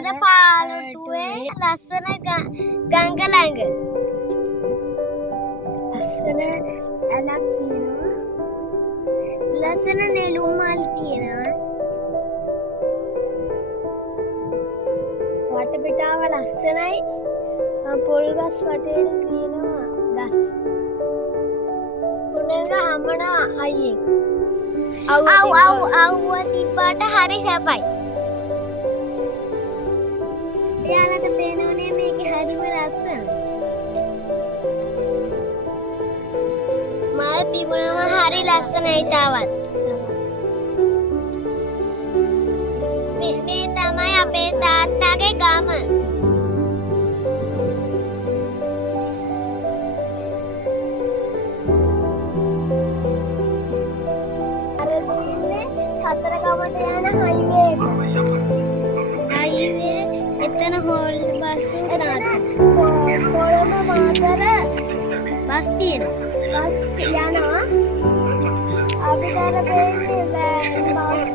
ගෙදර පාලුවේ ලස්සන ගංග ළඟ. ලස්සන ඇලක් තියෙනවා. ලස්සන නෙළුම් මල් තියෙනවා. වටපිටාව ලස්සනයි. පොල් ගස් වටේට තියෙනවා ගස්. උණඟ හමනවා අයියෙන්. අවුව තිබ්බට හරි සැපයි. එයාලට පේනවනේ මේක හරිම ලස්සනයි. මල් පිපුණම හරි ලස්සනයි තාවත්. මේ තමයි අපේ තාත්තාගේ ගම. හතර ගමට යන හයිවේ එක. හයිවේ එතන හෝල් බස් කොළඹ මාතර බස් තියෙනවා. බස් යනවා. අපිට අර පේන්නේ බස්